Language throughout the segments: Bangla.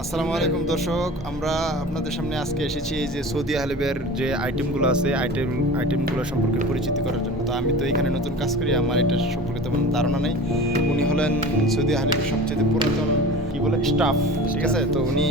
আসসালামু আলাইকুম দর্শক, আমরা আপনাদের সামনে আজকে এসেছি এই যে সৌদি আরবের যে আইটেমগুলো আছে আইটেমগুলো সম্পর্কে পরিচিতি করার জন্য। তো আমি তো এখানে নতুন কাজ করি, আমার এটা সম্পর্কে তেমন ধারণা নেই। উনি হলেন সৌদি আরবের সবচেয়ে পুরাতন কি বলে স্টাফ, ঠিক আছে। তো উনি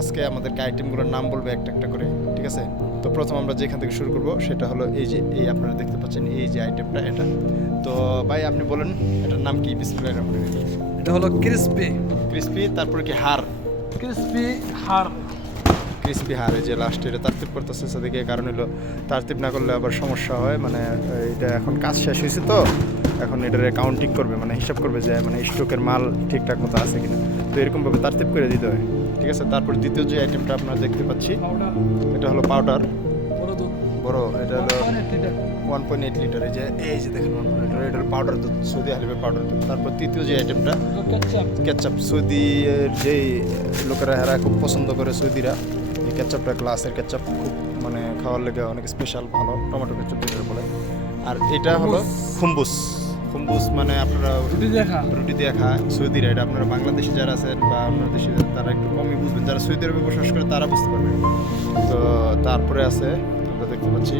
আজকে আমাদেরকে আইটেমগুলোর নাম বলবে একটা একটা করে, ঠিক আছে। তো প্রথম আমরা যেখান থেকে শুরু করব সেটা হলো এই যে আপনারা দেখতে পাচ্ছেন এই যে আইটেমটা, এটা। তো ভাই আপনি বলেন এটার নাম কি? বিসমিল্লাহির রহমানির রহিম। এটা হলো ক্রিসপি ক্রিসপি, তারপরে কি হার? ক্রিসপি হার। ক্রিসপি হার, এই যে লাস্টে এটা তারতিব করতেছে সেদিকে, কারণ হলো তারতিব না করলে আবার সমস্যা হয়। মানে এটা এখন কাজ শেষ হয়েছে, তো এখন এটার কাউন্টিং করবে, মানে হিসাব করবে যে মানে স্টকের মাল ঠিকঠাক মতো আছে কিনা। তো এরকমভাবে তারতিব করে দিতে হয়, ঠিক আছে। তারপর দ্বিতীয় যে আইটেমটা আপনারা দেখতে পাচ্ছি এটা হলো পাউডার, বড়। এটা হলো 1.8 লিটার। এই যে দেখেন 1.8 লিটার, এটা হলো পাউডার দুধ, সৌদি আরবের পাউডার দুধ। তারপর তৃতীয় যে আইটেমটা কেচাপ, সৌদির যে লোকেরা এরা খুব পছন্দ করে, সৌদিরা এই কেচাপটা, গ্লাসের কেচাপ, খুব মানে খাওয়ার লেগে অনেক স্পেশাল, ভালো টমেটো কেচাপ যেটা বলে। আর এটা হলো খুম্বুস। খুম্বুস মানে আপনারা রুটি দিয়ে খায় সৌদিরা। এটা আপনারা বাংলাদেশে যারা আছেন বা অন্য দেশে তারা একটু কমই বুঝবেন, যারা সৌদি আরবে বসবাস করে তারা বুঝতে পারবেন। তো তারপরে আছে আমরা দেখতে পাচ্ছি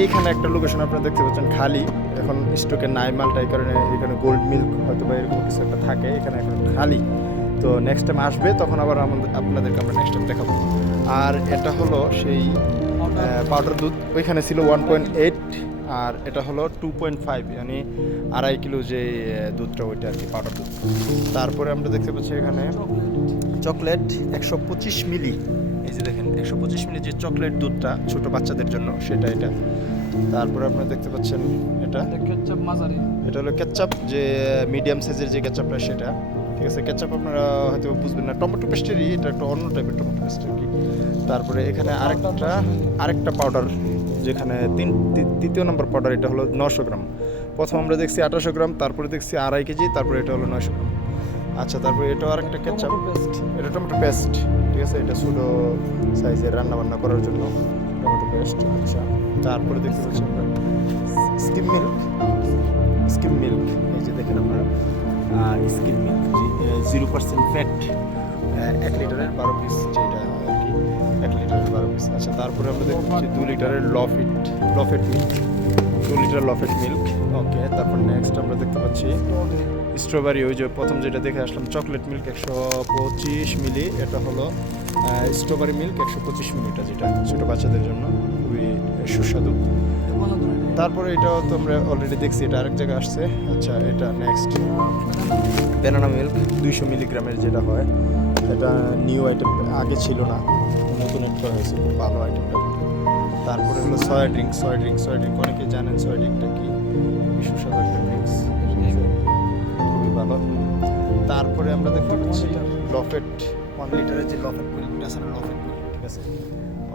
এইখানে একটা লোকেশন আপনারা দেখতে পাচ্ছেন খালি, এখন স্টকে নাই মালটা, এই কারণে এখানে গোল্ড মিল্ক হয়তো বা এরকম কিছু একটা থাকে, এখানে এখন খালি। তো নেক্সট টাইম আসবে তখন আবার আপনাদেরকে আমরা নেক্সট টাইম দেখাবো। আর এটা হলো সেই পাউডার দুধ, ওইখানে ছিল 1.8, আর এটা হলো 2.5, মানে 2.5 কিলো যে দুধটা, ওইটা আর কি পাউডার দুধ। তারপরে আমরা দেখতে পাচ্ছি এখানে চকলেট 125 মিলি। এই যে দেখেন 125 মিলি যে চকলেট দুধটা ছোট বাচ্চাদের জন্য, সেটা এটা। তারপরে আপনারা দেখতে পাচ্ছেন এটা হলো কেচাপ, যে মিডিয়াম সাইজের যে কেচাপটা সেটা, ঠিক আছে। কেচাপ আপনারা হয়তো বুঝবেন না, টমেটো পেস্টেরই, এটা একটা অন্য টাইপের টমেটো পেস্ট আর কি। তারপরে এখানে আরেকটা পাউডার, যেখানে তৃতীয় নম্বর পাউডার, এটা হলো 900 গ্রাম। প্রথম আমরা দেখছি 1800 গ্রাম, তারপরে দেখছি 2.5 কেজি, তারপরে এটা হলো 900 গ্রাম। আচ্ছা, তারপরে এটাও আরেকটা কেচাপ, এটা টমেটো পেস্ট, ঠিক আছে। এটা ছোটো সাইজের রান্না বান্না করার জন্য টমেটো পেস্ট। আচ্ছা, তারপরে দেখতে পাচ্ছি আমরা স্কিম মিল্ক, এই যে দেখেন আপনারা স্কিম মিল্ক 0% ফ্যাট, 1 লিটারের 12 পিস, যেটা আর কি 1 লিটারের 12 পিস। আচ্ছা, তারপরে আমরা দেখতে পাচ্ছি 2 লিটারের লফেট মিল্ক, 2 লিটার লফেট মিল্ক। ওকে, তারপর নেক্সট আমরা দেখতে পাচ্ছি স্ট্রবেরি, ওই যে প্রথম যেটা দেখে আসলাম চকলেট মিল্ক 125 মিলি, এটা হলো স্ট্রবেরি মিল্ক 125 মিলিটা, যেটা ছোটো বাচ্চাদের জন্য খুবই সুস্বাদু। তারপরে এটাও তো আমরা অলরেডি দেখছি, এটা আরেক জায়গায় আসছে। আচ্ছা, এটা নেক্সট ব্যানানা মিল্ক 200 মিলিগ্রামের, যেটা হয় এটা নিউ আইটেম, আগে ছিল না, নতুন একটা হয়েছে, খুব ভালো আইটেমটা। তারপরে হলো সয়া ড্রিঙ্ক, অনেকে জানেন সয়া ড্রিঙ্কটা কি, সুস্বাদু একটা ড্রিঙ্কস, খুবই ভালো। তারপরে আমরা দেখতে পাচ্ছি লফেট 1 লিটারের যে লফেট মিল্কটা আছে না, লফেট মিল্ক, ঠিক আছে,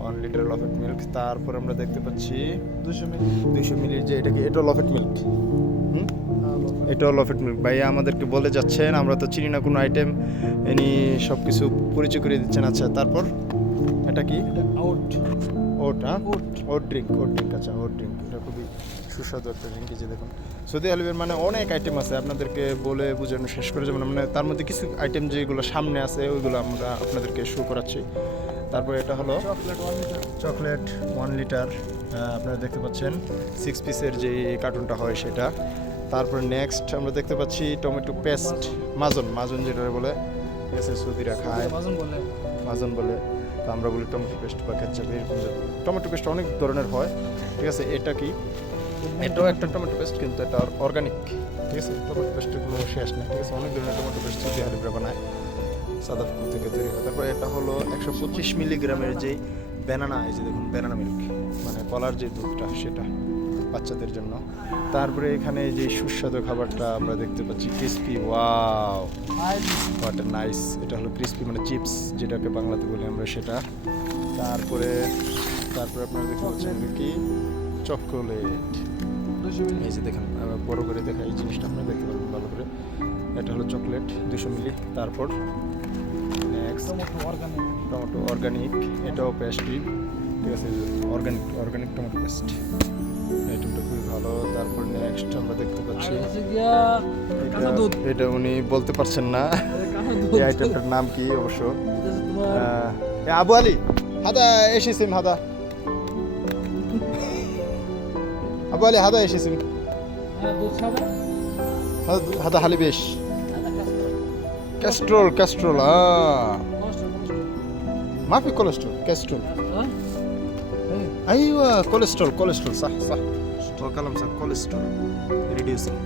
1 লিটার লফেট মিল্ক। তারপরে আমরা দেখতে পাচ্ছি 200 মিলির যে এটাও লফেট মিল্ক। এটাও লফেট মিল্ক। ভাইয়া আমাদেরকে বলে যাচ্ছেন, আমরা তো চিনি না কোনো আইটেম, ইনি সব কিছু পরিচয় করে দিচ্ছেন। আচ্ছা, তারপর এটা কি? ওট ড্রিঙ্ক। আচ্ছা, ওট ড্রিঙ্ক, এটা খুবই সুস্বাদু একটা ড্রিঙ্ক। যে দেখুন সৌদি আরবের মানে অনেক আইটেম আছে, আপনাদেরকে বলে বোঝানো শেষ করে যাবেন। মানে তার মধ্যে কিছু আইটেম যেগুলো সামনে আছে ওইগুলো আমরা আপনাদেরকে শো করাচ্ছি। তারপরে এটা হলো চকলেট 1 লিটার, আপনারা দেখতে পাচ্ছেন 6 পিসের যে কার্টুনটা হয় সেটা। তারপর নেক্সট আমরা দেখতে পাচ্ছি টমেটো পেস্ট, মাজন যেটা বলে, ঠিক আছে, সৌদিরা খায় মাজন বলে, তো আমরা বলি টমেটো পেস্ট বা কেচাপ, এরকম টমেটো পেস্ট অনেক ধরনের হয়, ঠিক আছে। এটা কি? এটাও একটা টমেটো পেস্ট, কিন্তু এটা অর্গানিক, ঠিক আছে। টমেটো পেস্টের কোনো শেষ নেই, ঠিক আছে। অনেক ধরনের টমেটো পেস্ট সৌদি আরবরা বানায়, সাদা ফুল থেকে তৈরি হয়। তারপর এটা হলো 125 মিলিগ্রামের যে ব্যানানা, এই যে দেখুন ব্যানানা মিল্ক, মানে কলার যে দুধটা, সেটা বাচ্চাদের জন্য। তারপরে এখানে যে সুস্বাদু খাবারটা আমরা দেখতে পাচ্ছি crispy, wow what a nice, এটা হলো ক্রিসপি মানে চিপস, যেটাকে বাংলাতে বলি আমরা, সেটা। তারপরে আপনারা দেখতে পাচ্ছেন কি চকোলেট, এই যে দেখেন বড় করে দেখা, এই জিনিসটা আপনারা দেখতে পাবেন ভালো করে। এটা হলো চকলেট 200 মিলি। তারপর নেক্সট টমেটো অর্গানিক, এটাও পেস্ট্রি, ঠিক আছে, অর্গানিক টমেটো পেস্ট, আইটেমটা খুবই ভালো। তারপর নেক্সট আমরা দেখতে পাচ্ছি এটা উনি বলতে পারছেন না, এই আইটেমটার নাম কি অবশ্য তোমার আবু আলী হাদা এসেছিম হাদা আবু আলী হাদা এসেছিম দুধ সাদা هذا حليب ايش؟ كاسترول ما في كوليسترول كاسترول ايوه كوليسترول صح هو كلام صح كوليسترول ريديوسينج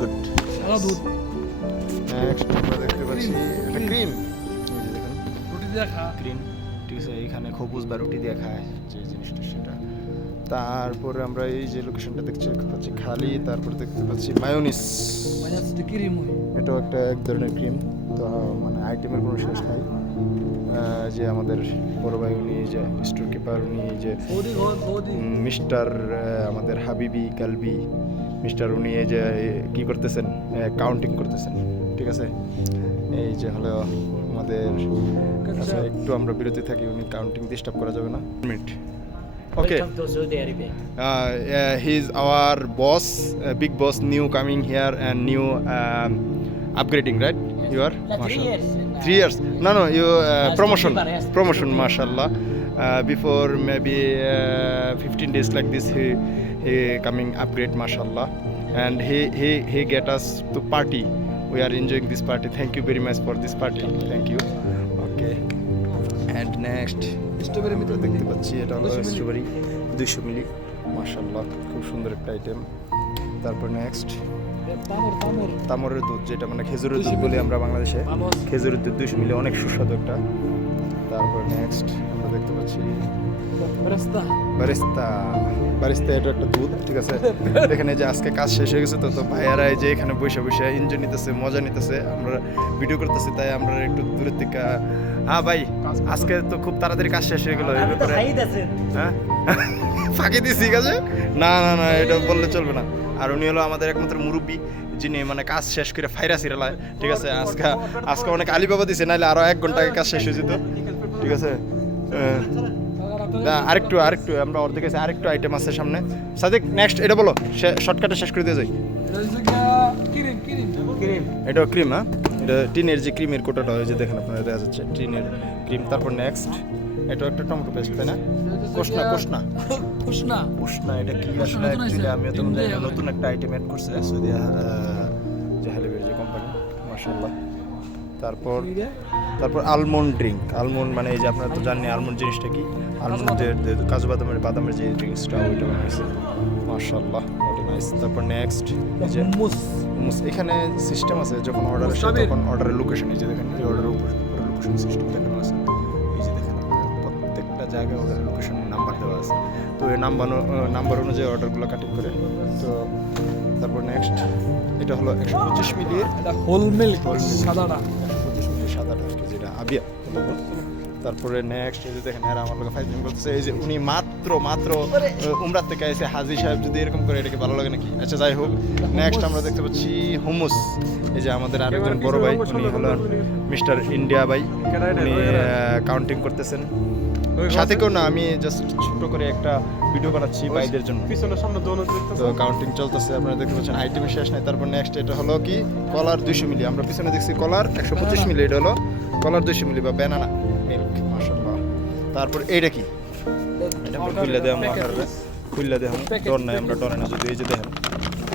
গুড সাদা দুধ নেক্সট আমরা দেখতে পাচ্ছি এটা ক্রিম রুটি দিয়ে খা ক্রিম ঠিক আছে এখানে খবুজ বা রুটি দিয়ে খায় যে জিনিসটা সেটা তারপরে আমরা এই যে লোকেশনটা দেখতে পাচ্ছি খালি তারপর দেখতে পাচ্ছি মায়োনিস মানে ক্রিম হয় এটাও একটা এক ধরনের ক্রিম তো মানে আইটেমের কোনো শেষ নাই যে আমাদের বড় ভাই উনি যে স্টোর কিপার উনি যে সৌদি মিস্টার আমাদের হাবিবি কালবি মিস্টার উনি এই যে কি করতেছেন কাউন্টিং করতেছেন ঠিক আছে এই যে হলো আমাদের আচ্ছা একটু আমরা বিরতি থাকি উনি কাউন্টিং ডিস্টার্ব করা যাবে না minute Okay. Welcome to Saudi Arabia. He's our boss, big boss, new coming here and new upgrading, right? You are? Like 3 years. 3 years? No, you promotion, storekeeper, yes. promotion, mashallah. Before maybe 15 days like this, he coming upgrade, mashallah, and he get us to party. We are enjoying this party. Thank you very much for this party. Thank you. Okay. And next. Strawberry আমরা দেখতে পাচ্ছি এটা হলো স্ট্রবেরি 200 মিলি মাশাআল্লাহ খুব সুন্দর একটা আইটেম তারপর নেক্সট তামরের দুধ যেটা মানে খেজুরের দুধ বলি আমরা বাংলাদেশে খেজুরের দুধ 200 মিলি অনেক সুস্বাদু একটা তারপর নেক্সট আমরা দেখতে পাচ্ছি বারিস্তা এটা একটা দুধ ঠিক আছে এখানে যে আজকে কাজ শেষ হয়ে গেছে তো ভাইয়ারা এই যে এখানে বসে এনজয় নিতেছে মজা নিতেছে আমরা ভিডিও করতেছি তাই আমরা একটু দূরের থেকে হ্যাঁ ভাই আজকে তো খুব তাড়াতাড়ি কাজ শেষ হয়ে গেল এই ব্যাপারে হ্যাঁ ফাঁকি দিছি ঠিক আছে না এটা বললে চলবে না আর উনি হলো আমাদের একমাত্র মুরব্বী যিনি মানে কাজ শেষ করে ফাইরা সিরালায় ঠিক আছে আজকে অনেক আলিবাবা দিছে নাহলে আরো 1 ঘন্টা আগে কাজ শেষ হয়ে যেত ঠিক আছে আরেকটু আমরা অর্ধেক আছে আরেকটু আইটেম আছে সামনে সাদিক নেক্সট এটা বলো শর্টকাটে শেষ করে দিয়ে যাই এটাও ক্রিম হ্যাঁ এটা টিনের যে ক্রিমের কোটাটা হয় যে দেখেন আপনারা দেখা যাচ্ছে টিনের ক্রিম তারপর নেক্সট এটাও একটা টমেটো পেস্ট তাই না কোশনা এটা কি আসলে অ্যাকচুয়ালি আমি তো জানি না নতুন একটা আইটেম অ্যাড করছে সৌদি যে হালিবের যে কোম্পানি মাশাআল্লাহ তারপর আলমন্ড ড্রিঙ্ক আলমন্ড মানে এই যে আপনারা তো জানেন আলমন্ড জিনিসটা কি আলমন্ডের কাজু বাদামের যে ড্রিঙ্কসটা ওইটা বানাইছে মাশাআল্লাহ ওটা নাইস তারপর নেক্সট এই যে হুমুস এখানে সিস্টেম আছে যখন অর্ডার আসে তখন অর্ডারের লোকেশন এই যে দেখেন এই অর্ডারের উপর লোকেশন সিস্টেম দেখানো আছে এই যে দেখেন প্রত্যেকটা জায়গায় অর্ডারের লোকেশন নাম্বার দেওয়া আছে তো এই নাম্বার অনুযায়ী অর্ডারগুলো কাটিং করে তো তারপর নেক্সট এটা হলো 125 মিলি হোল মিল্ক সাদাটা 125 মিলি সাদাটা যেটা আবিয়া তারপরে নেক্সট এই যে দেখেন এরা আমার লোক ফাইজিং করতেছে এই যে উনি মাত্র উমরা থেকে এসে হাজী সাহেব যদি এরকম করে এটাকে ভালো লাগে নাকি আচ্ছা যাই হোক নেক্সট আমরা দেখতে পাচ্ছি হুমুস এই যে আমাদের আরেকজন বড় ভাই উনি হলো মিস্টার ইন্ডিয়া ভাই উনি কাউন্টিং করতেছেন সাথে কেউ না আমি জাস্ট ছোট করে একটা ভিডিও বানাচ্ছি ভাইদের জন্য তো কাউন্টিং চলতেছে আপনারা দেখতে পাচ্ছেন আইটেমের শেষ নাই তারপর নেক্সট এটা হলো কি কলার 200 মিলি আমরা পিছনে দেখছি কলার 125 মিলি এটা হলো কলার 200 মিলি বা ব্যানানা মিল্ক মাশাআল্লাহ তারপর এইটা কি এটা আমরা খুললে দেয় আমরা খুললে দেয় ডর নাই আমরা ডরে না যদি এই যে দেখেন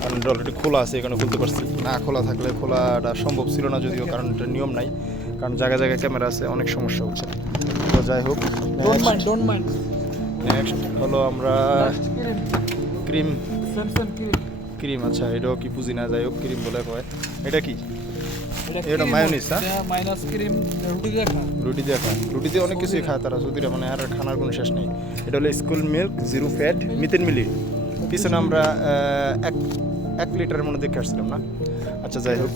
কারণ অলরেডি খোলা আছে এখানে খুলতে পারছি না খোলা থাকলে খোলাটা সম্ভব ছিল না যদিও কারণ এটা নিয়ম নাই কারণ জায়গায় ক্যামেরা আছে অনেক সমস্যা হচ্ছে তো যাই হোক ডোন্ট মাইন্ড নেক্সট হলো আমরা ক্রিম আচ্ছা এটাও কি বুঝি না যাই হোক ক্রিম বলে কয় এটা কি এটা মায়োনিজ না মাইনাস ক্রিম রুটি দিয়ে খা রুটি দিয়ে অনেক কিছুই খায় তারা যদিও মানে আর খানার কোনো শেষ নেই এটা হলো স্কুল মিল্ক 0 ফ্যাট মিথেন মিলি পিছনে আমরা 1 লিটারের মধ্যে দেখে আসছিলাম না আচ্ছা যাই হোক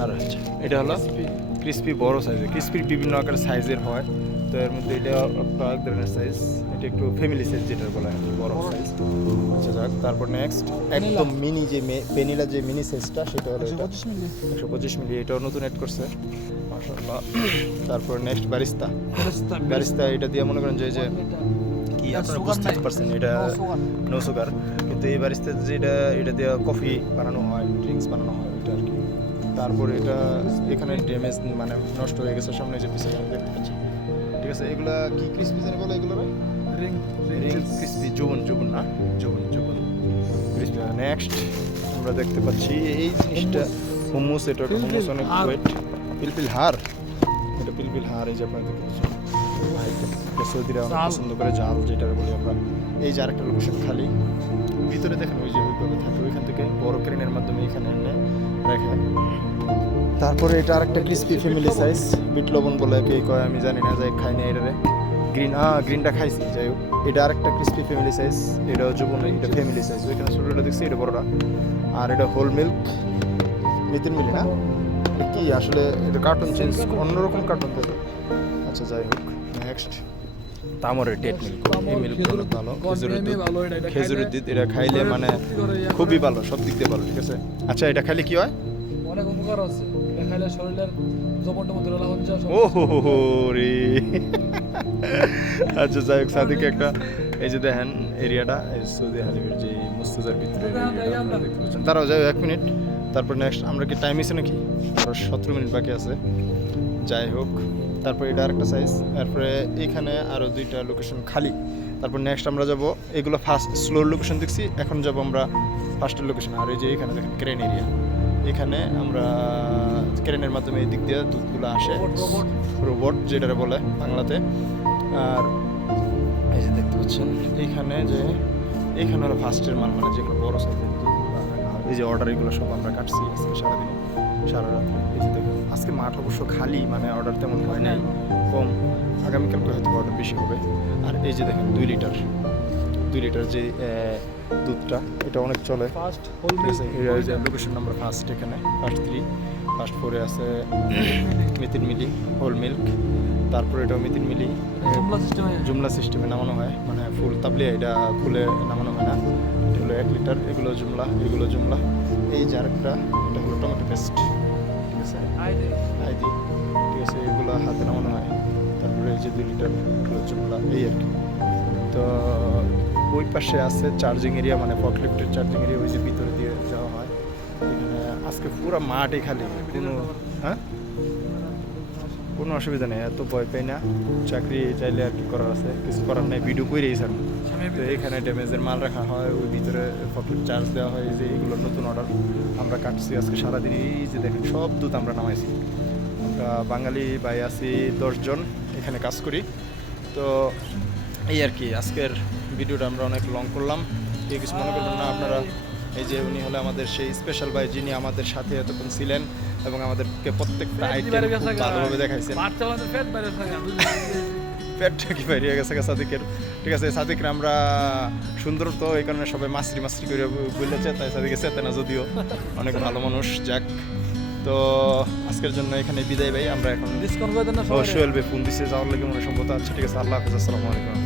আর আচ্ছা এটা হলো ক্রিসপি বড় সাইজের ক্রিসপির বিভিন্ন আকারের সাইজের হয় তো এর মধ্যে এটা একটা এক ধরনের সাইজ এটা একটু ফ্যামিলি সাইজ যেটা বলা হয় বড় সাইজ আচ্ছা যাক তারপর নেক্সট একদম মিনি যে ভ্যানিলা যে মিনি সাইজটা সেটা হলো 125 মিলি এটাও নতুন অ্যাড করছে মাশাআল্লাহ তারপর নেক্সট বারিস্তা এটা দিয়ে মনে করেন যে কি আপনারা বুঝতে পারছেন এটা নো সুগার কিন্তু এই বারিস্তা যেটা এটা দিয়ে কফি বানানো হয় ড্রিঙ্কস বানানো হয় এটা আর কি তারপরে এটা এখানে ড্যামেজ মানে নষ্ট হয়ে গেছে, সামনে যে পিছনে দেখতে পাচ্ছি। ঠিক আছে, এগুলা কি ক্রিসপি জানি বলে এগুলো ভাই? রিং রিং ক্রিসপি, জুবন না, জুবন ক্রিসপি। নেক্সট আমরা দেখতে পাচ্ছি এই জিনিসটা হুমুস, এটা একটা হুমুস, অনেক ওয়েট। পিলপিল হার, এটা পিলপিল হার, এই যে আপনারা দেখতে পাচ্ছেন। এটা সৌদিরা অনেক পছন্দ করে, জাল যেটা বলি আমরা। এই যে আরেকটা লোকেশন খালি, ভিতরে দেখেন ওই যে ওইভাবে থাকে, ওইখান থেকে বড় ক্রেনের মাধ্যমে এখানে এনে রেখে। তারপরে এটা আরেকটা ক্রিসপি ফ্যামিলি সাইজ, বিট লবণ বলে কে কয় আমি জানি না, যাই খাই না এটারে। গ্রিনটা খাইছি, যাই হোক। এটা আরেকটা ক্রিসপি ফ্যামিলি সাইজ, এটাও যুবন, এটা ফ্যামিলি সাইজ। ওইখানে ছোটোটা দেখছি, এটা বড়টা। আর এটা হোল মিল্ক, মিতির মিলি না, এটা কি আসলে, এটা কার্টুন চেঞ্জ, অন্যরকম কার্টুন দেবে। আচ্ছা যাই হোক, নেক্সট তামরের ডেট মিল্ক। এই মিল্ক ভালো, খেজুরের দুধ, এটা খাইলে মানে খুবই ভালো, সব দিক দিয়ে ভালো। ঠিক আছে, আচ্ছা এটা খাইলে কি হয়? অনেক উপকার আছে, এটা খাইলে শরীরের জবরটা মধ্যে লাগান যায়। ও হো রে। আচ্ছা যাই হোক, সাদিকে একটা, এই যে দেখেন এরিয়াটা, এই সৌদি হালিমের যে মুস্তাজার ভিতরে দেখতে পাচ্ছেন। তারাও যাই হোক, 1 মিনিট। তারপর নেক্সট আমরা কি টাইম আছে নাকি? আরো 17 মিনিট বাকি আছে। যাই হোক, তারপর এটা আরেকটা সাইজ। তারপরে এখানে আরো 2টা লোকেশন খালি। তারপর নেক্সট আমরা যাব, এগুলো ফার্স্ট স্লোর লোকেশন দেখছি, এখন যাব আমরা ফার্স্টের লোকেশন। আর এই যে এখানে দেখেন ক্রেন এরিয়া, এখানে আমরা ক্রেনের মাধ্যমে এই দিক দিয়ে দুধগুলো আসে, রোবট যেটা বলে বাংলাতে। আর এই যে দেখতে পাচ্ছেন এইখানে যে, এইখানে হলো ফার্স্টের মাল, মানে যেগুলো বড় সাইজের দুধগুলো রাখা হয়। এই যে অর্ডার, এগুলো সব আমরা কাটছি আজকে সারাদিন, সারা রাত্রে। এই যে দেখুন, আজকে মাঠ অবশ্য খালি, মানে অর্ডার তেমন হয় নাই, কম। আগামীকালকে হয়তো অর্ডার বেশি হবে। আর এই যে দেখেন 2 লিটার যে দুধটা, এটা অনেক চলে। ফার্স্ট হোল লোকেশন নাম্বার ফার্স্ট, এখানে ফার্স্ট 3, ফার্স্ট 4-এ আছে মিতির মিলি হোল মিল্ক। তারপরে এটাও মিতির মিলি, জুমলা সিস্টেমে নামানো হয়, মানে ফুল তাবলিয়া, এটা খুলে নামানো হয় না। এটা হলো 1 লিটার, এগুলো জুমলা, এগুলো জুমলা। এই যে আরেকটা, এটা হলো টমেটো পেস্ট। ঠিক আছে, আইডি, ঠিক আছে, এগুলো হাতে নামানো হয়। তারপরে এই যে 2 লিটার, এগুলো জুমলা, এই আর কি। তো ওই পাশে আছে চার্জিং এরিয়া, মানে ফকলিফটের চার্জিং এরিয়া, ওই যে ভিতরে দিয়ে যাওয়া হয়। এখানে আজকে পুরো মাঠই খালি, কোনো অসুবিধা নেই, এত ভয় পাই না। চাকরি চাইলে আর কি করার আছে, কিছু করার নেই, ভিডিও করেই স্যার। তো এখানে ড্যামেজের মাল রাখা হয়, ওই ভিতরে ফকলিফট চার্জ দেওয়া হয়। যে এগুলো নতুন অর্ডার আমরা কাটছি আজকে সারাদিন। এই যে দেখেন সব দুধ আমরা নামাইছি। আমরা বাঙালি ভাই আছি 10 জন, এখানে কাজ করি। তো এই আর কি, আজকের ভিডিওটা আমরা অনেক লং করলাম, কেউ কিছু মনে করবেন না আপনারা। এই যে উনি হলে আমাদের সেই স্পেশাল ভাই, যিনি আমাদের সাথে এতক্ষণ ছিলেন এবং আমাদেরকে প্রত্যেকটা আইটেম ভালোভাবে দেখাইছেন। পেটটা কি বাইরে গেছে সাদিকের। ঠিক আছে, সাদিকের আমরা সুন্দর, তো এই কারণে সবাই মাছরি করে বলেছে, তাই সাদিকে চেতে না, যদিও অনেক ভালো মানুষ। যাক, তো আজকের জন্য এখানে বিদায় ভাই। আমরা এখন ডিসকাউন্ট করে দেন না, সোহেল ভাই ফোন দিচ্ছে যাওয়ার লাগে মনে সম্ভবত। আচ্ছা ঠিক আছে, আল্লাহ হাফেজ, আসসালামু আলাইকুম।